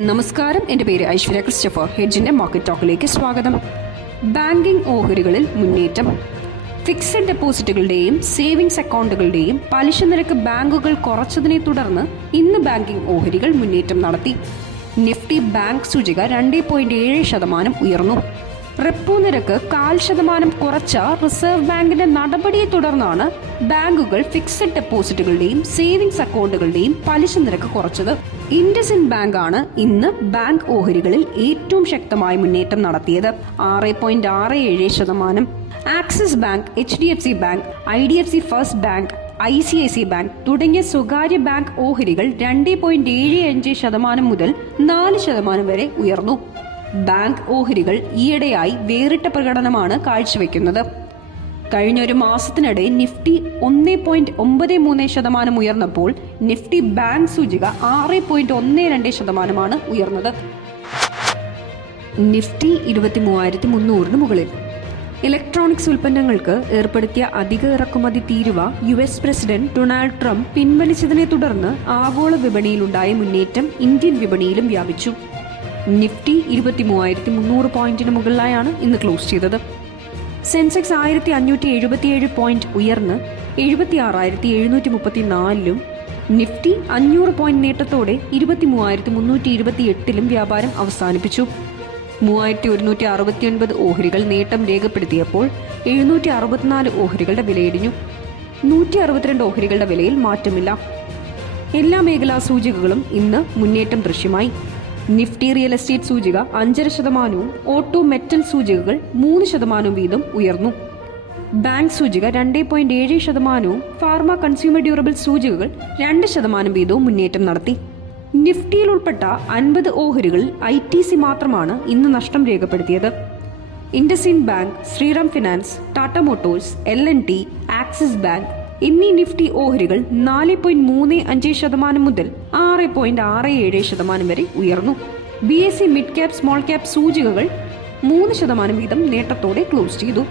നമസ്കാരം. എന്റെ പേര് ഐശ്വര്യ ക്രിസ്റ്റഫർ. ഹെഡ്ജിന്റെ മാർക്കറ്റ് ടോക്കിലേക്ക് സ്വാഗതം. ബാങ്കിംഗ് ഓഹരികളിൽ മുന്നേറ്റം. ഫിക്സഡ് ഡെപ്പോസിറ്റുകളുടെയും സേവിങ്സ് അക്കൗണ്ടുകളുടെയും പലിശ നിരക്ക് ബാങ്കുകൾ കുറച്ചതിനെ തുടർന്ന് ഇന്ന് ബാങ്കിംഗ് ഓഹരികൾ മുന്നേറ്റം നടത്തി. നിഫ്റ്റി ബാങ്ക് സൂചിക രണ്ട് പോയിന്റ് ഏഴ് ശതമാനം ഉയർന്നു. റെപ്പോ നിരക്ക് കാൽ ശതമാനം കുറച്ച റിസർവ് ബാങ്കിന്റെ നടപടിയെ തുടർന്നാണ് ബാങ്കുകൾ ഫിക്സഡ് ഡെപ്പോസിറ്റുകളുടെയും സേവിങ്സ് അക്കൗണ്ടുകളുടെയും പലിശ നിരക്ക് കുറച്ചത്. ഇൻഡസിൻ ബാങ്ക് ആണ് ഇന്ന് ബാങ്ക് ഓഹരികളിൽ ഏറ്റവും ശക്തമായ മുന്നേറ്റം നടത്തിയത്. ആറ് പോയിന്റ് ആറ് ഏഴ് ശതമാനം. Axis bank H D F C bank I D F C first bank I C I C bank തുടങ്ങിയ സ്വകാര്യ ബാങ്ക് ഓഹരികൾ രണ്ട് പോയിന്റ് ഏഴ് അഞ്ച് ശതമാനം മുതൽ നാല് ശതമാനം വരെ ഉയർന്നു. ബാങ്ക് ഓഹരികൾ ഈയിടെയായി വേറിട്ട പ്രകടനമാണ് കാഴ്ചവെക്കുന്നത്. കഴിഞ്ഞ ഒരു മാസത്തിനിടെ നിഫ്റ്റി ഒന്ന് പോയിന്റ് ഒമ്പത് മൂന്ന് ശതമാനം ഉയർന്നപ്പോൾ നിഫ്റ്റി ബാങ്ക് സൂചിക ആറ് പോയിന്റ് ഒന്ന് രണ്ട് ശതമാനമാണ് ഉയർന്നത്. നിഫ്റ്റി ഇരുപത്തി മൂവായിരത്തി മുന്നൂറിന് മുകളിൽ. ഇലക്ട്രോണിക്സ് ഉൽപ്പന്നങ്ങൾക്ക് ഏർപ്പെടുത്തിയ അധിക ഇറക്കുമതി തീരുവ U S president Donald Trump പിൻവലിച്ചതിനെ തുടർന്ന് ആഗോള വിപണിയിലുണ്ടായ മുന്നേറ്റം ഇന്ത്യൻ വിപണിയിലും വ്യാപിച്ചു. നിഫ്റ്റി ഇരുപത്തി മൂവായിരത്തി മുന്നൂറ് പോയിന്റിന് മുകളിലായാണ് ഇന്ന് ക്ലോസ് ചെയ്തത്. സെൻസെക്സ് ആയിരത്തി അഞ്ഞൂറ്റി എഴുപത്തിയേഴ് പോയിന്റ് ഉയർന്ന് എഴുപത്തി ആറായിരത്തി എഴുന്നൂറ്റി മുപ്പത്തി നാലിലും നിഫ്റ്റി അഞ്ഞൂറ് പോയിന്റ് നേട്ടത്തോടെ ഇരുപത്തി മൂവായിരത്തി മുന്നൂറ്റി ഇരുപത്തി എട്ടിലും വ്യാപാരം അവസാനിപ്പിച്ചു. മൂവായിരത്തി ഒരുന്നൂറ്റി അറുപത്തിയൊൻപത് ഓഹരികൾ നേട്ടം രേഖപ്പെടുത്തിയപ്പോൾ എഴുന്നൂറ്റി അറുപത്തിനാല് ഓഹരികളുടെ വിലയിടിഞ്ഞു. നൂറ്റി അറുപത്തിരണ്ട് ഓഹരികളുടെ വിലയിൽ മാറ്റമില്ല. എല്ലാ മേഖലാ സൂചികകളും ഇന്ന് മുന്നേറ്റം ദൃശ്യമായി. നിഫ്റ്റി റിയൽ എസ്റ്റേറ്റ് സൂചിക അഞ്ചര ശതമാനവും ഓട്ടോ മെറ്റൽ സൂചികകൾ മൂന്ന് ശതമാനവും വീതം ഉയർന്നു. ബാങ്ക് സൂചിക രണ്ട് പോയിന്റ് ഏഴ് ശതമാനവും ഫാർമ കൺസ്യൂമർ ഡ്യൂറബിൾ സൂചികകൾ രണ്ട് ശതമാനം വീതവും മുന്നേറ്റം നടത്തി. നിഫ്റ്റിയിൽ ഉൾപ്പെട്ട അൻപത് ഓഹരികളിൽ ഐ ടി സി മാത്രമാണ് ഇന്ന് നഷ്ടം രേഖപ്പെടുത്തിയത്. IndusInd bank Shriram finance Tata motors L and T Axis bank എന്നീ നിഫ്റ്റി ഓഹരികൾ നാല് പോയിന്റ് മൂന്ന് അഞ്ച് ശതമാനം മുതൽ ആറ് പോയിന്റ് ആറ് ഏഴ് ശതമാനം വരെ ഉയർന്നു. B S C mid cap small cap സൂചികകൾ മൂന്ന് ശതമാനം വീതം നേട്ടത്തോടെ ക്ലോസ് ചെയ്തു.